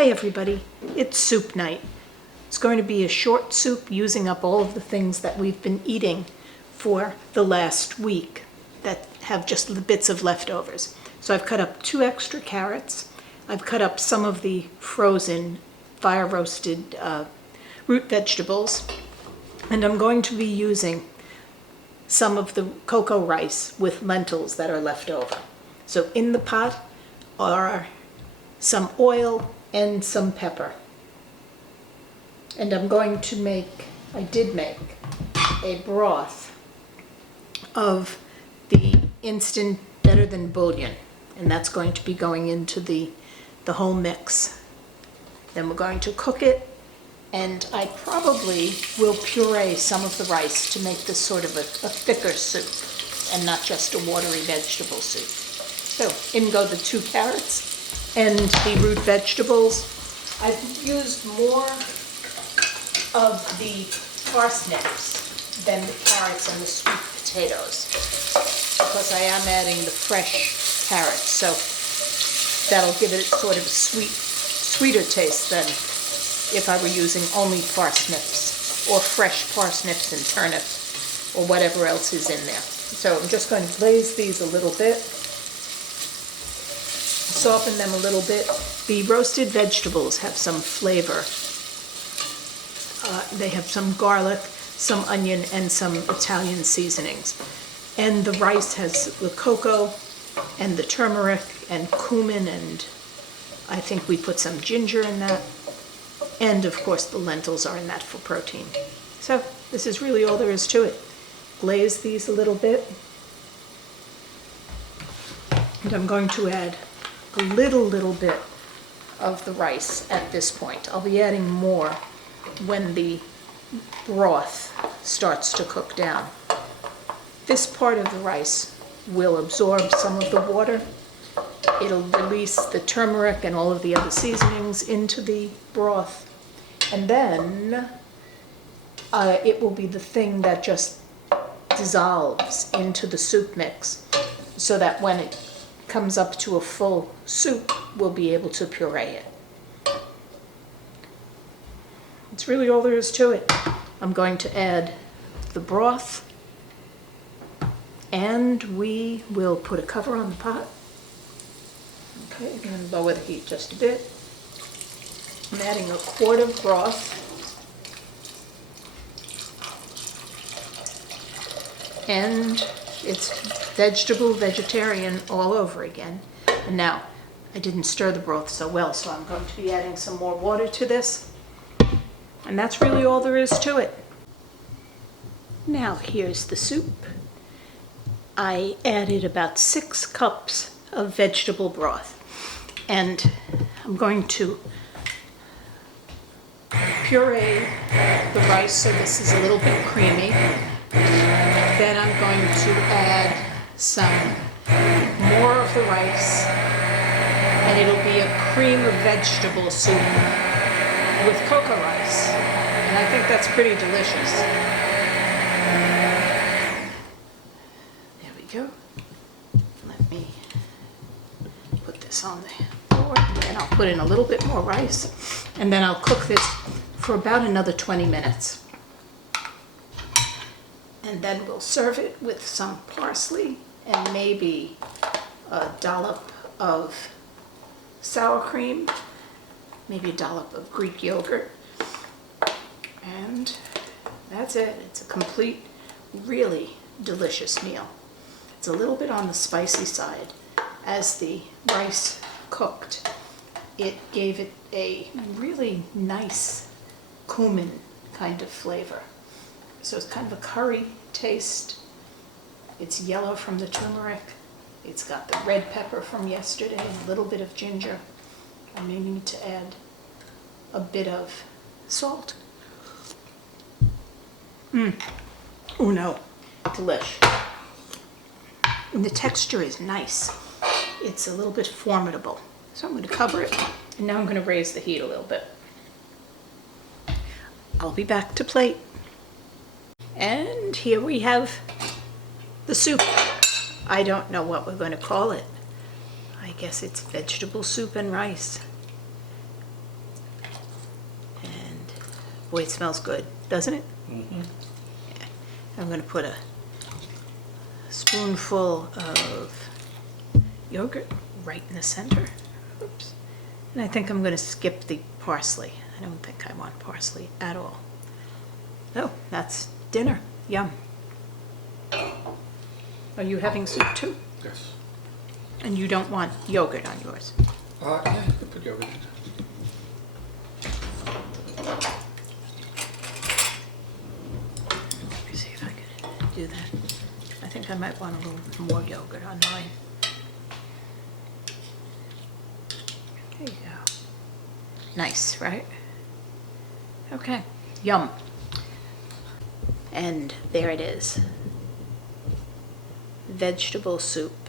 Hi everybody, it's soup night. It's going to be a short soup using up all of the things that we've been eating for the last week that have just the bits of leftovers. So I've cut up 2 extra carrots. I've cut up some of the frozen fire roasted root vegetables. And I'm going to be using some of the cocoa rice with lentils that are left over. So in the pot are some oil and some pepper. And I'm going to I did make a broth of the instant Better Than bouillon. And that's going to be going into the whole mix. Then we're going to cook it, and I probably will puree some of the rice to make this sort of a thicker soup and not just a watery vegetable soup. So in go the 2 carrots and the root vegetables. I've used more of the parsnips than the carrots and the sweet potatoes because I am adding the fresh carrots, so that'll give it sort of a sweeter taste than if I were using only parsnips or fresh parsnips and turnips or whatever else is in there. So I'm just going to glaze these a little bit, soften them a little bit. The roasted vegetables have some flavor. They have some garlic, some onion, and some Italian seasonings. And the rice has the cocoa and the turmeric and cumin, and I think we put some ginger in that. And of course the lentils are in that for protein. So this is really all there is to it. Glaze these a little bit. And I'm going to add a little bit of the rice at this point. I'll be adding more when the broth starts to cook down. This part of the rice will absorb some of the water. It'll release the turmeric and all of the other seasonings into the broth. And then it will be the thing that just dissolves into the soup mix so that when it comes up to a full soup, we'll be able to puree it. It's really all there is to it. I'm going to add the broth, and we will put a cover on the pot. Okay, and lower the heat just a bit. I'm adding a quart of broth. And it's vegetarian all over again. And now, I didn't stir the broth so well, so I'm going to be adding some more water to this. And that's really all there is to it. Now here's the soup. I added about 6 cups of vegetable broth. And I'm going to puree the rice so this is a little bit creamy. Then I'm going to add some more of the rice, and it'll be a cream of vegetable soup with cocoa rice. And I think that's pretty delicious. There we go. Let me put this on the board, and I'll put in a little bit more rice, and then I'll cook this for about another 20 minutes. And then we'll serve it with some parsley and maybe a dollop of sour cream, maybe a dollop of Greek yogurt. And that's it. It's a complete, really delicious meal. It's a little bit on the spicy side. As the rice cooked, it gave it a really nice cumin kind of flavor. So it's kind of a curry taste. It's yellow from the turmeric. It's got the red pepper from yesterday and a little bit of ginger. I may need to add a bit of salt. Oh no, delish. And the texture is nice. It's a little bit formidable. So I'm going to cover it, and now I'm going to raise the heat a little bit. I'll be back to plate. And here we have the soup. I don't know what we're going to call it. I guess it's vegetable soup and rice. Boy, it smells good, doesn't it? Mm-hmm. Yeah. I'm gonna put a spoonful of yogurt right in the center. Oops. And I think I'm gonna skip the parsley. I don't think I want parsley at all. Oh, that's dinner. Yum. Are you having soup too? Yes. And you don't want yogurt on yours? Yeah, you can put yogurt in. Let me see if I can do that. I think I might want a little more yogurt on mine. There you go. Nice, right? Okay, yum. And there it is. Vegetable soup.